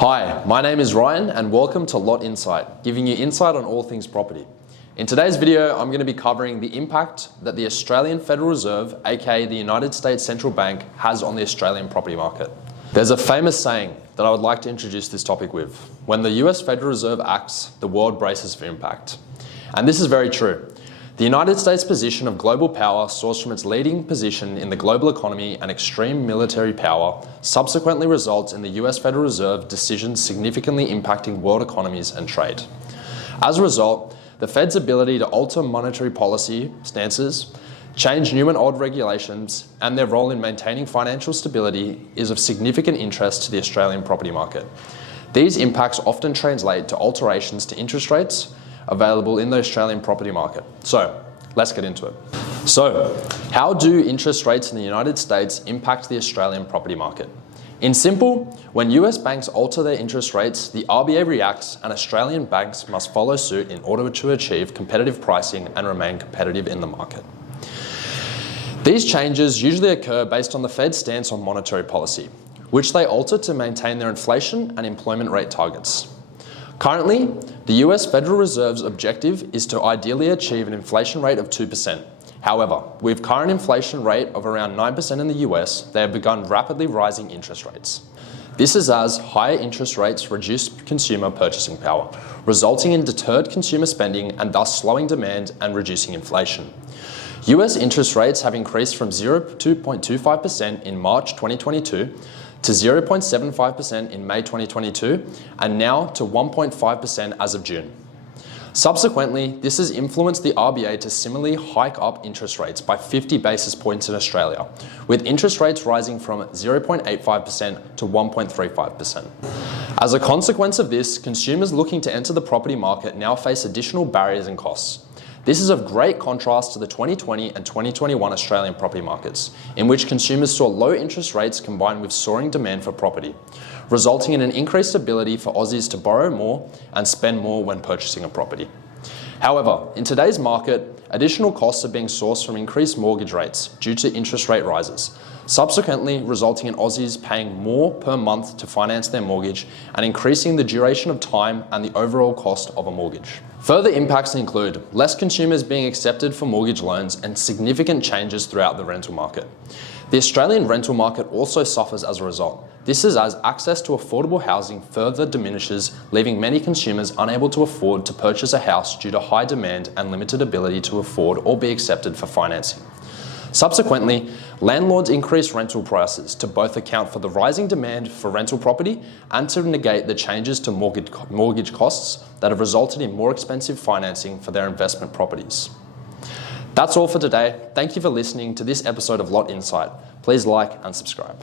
Hi, my name is Ryan and welcome to Lot Insight, giving you insight on all things property. In today's video, I'm going to be covering the impact that the Australian Federal Reserve, aka the United States Central Bank, has on the Australian property market. There's a famous saying that I would like to introduce this topic with. When the US Federal Reserve acts, the world braces for impact. And this is very true. The United States' position of global power sourced from its leading position in the global economy and extreme military power subsequently results in the US Federal Reserve decisions significantly impacting world economies and trade. As a result, the Fed's ability to alter monetary policy stances, change new and old regulations, and their role in maintaining financial stability is of significant interest to the Australian property market. These impacts often translate to alterations to interest rates available in the Australian property market. So, let's get into it. So, how do interest rates in the United States impact the Australian property market? In simple, when US banks alter their interest rates, the RBA reacts and Australian banks must follow suit in order to achieve competitive pricing and remain competitive in the market. These changes usually occur based on the Fed's stance on monetary policy, which they alter to maintain their inflation and employment rate targets. Currently, the US Federal Reserve's objective is to ideally achieve an inflation rate of 2%. However, with current inflation rate of around 9% in the US, they have begun rapidly rising interest rates. This is as higher interest rates reduce consumer purchasing power, resulting in deterred consumer spending and thus slowing demand and reducing inflation. US interest rates have increased from 0.25% in March 2022 to 0.75% in May 2022 and now to 1.5% as of June. Subsequently, this has influenced the RBA to similarly hike up interest rates by 50 basis points in Australia, with interest rates rising from 0.85% to 1.35%. As a consequence of this, consumers looking to enter the property market now face additional barriers and costs. This is of great contrast to the 2020 and 2021 Australian property markets, in which consumers saw low interest rates combined with soaring demand for property, resulting in an increased ability for Aussies to borrow more and spend more when purchasing a property. However, in today's market, additional costs are being sourced from increased mortgage rates due to interest rate rises, subsequently resulting in Aussies paying more per month to finance their mortgage and increasing the duration of time and the overall cost of a mortgage. Further impacts include less consumers being accepted for mortgage loans and significant changes throughout the rental market. The Australian rental market also suffers as a result. This is as access to affordable housing further diminishes, leaving many consumers unable to afford to purchase a house due to high demand and limited ability to afford or be accepted for financing. Subsequently, landlords increase rental prices to both account for the rising demand for rental property and to negate the changes to mortgage costs that have resulted in more expensive financing for their investment properties. That's all for today. Thank you for listening to this episode of Lot Insight. Please like and subscribe.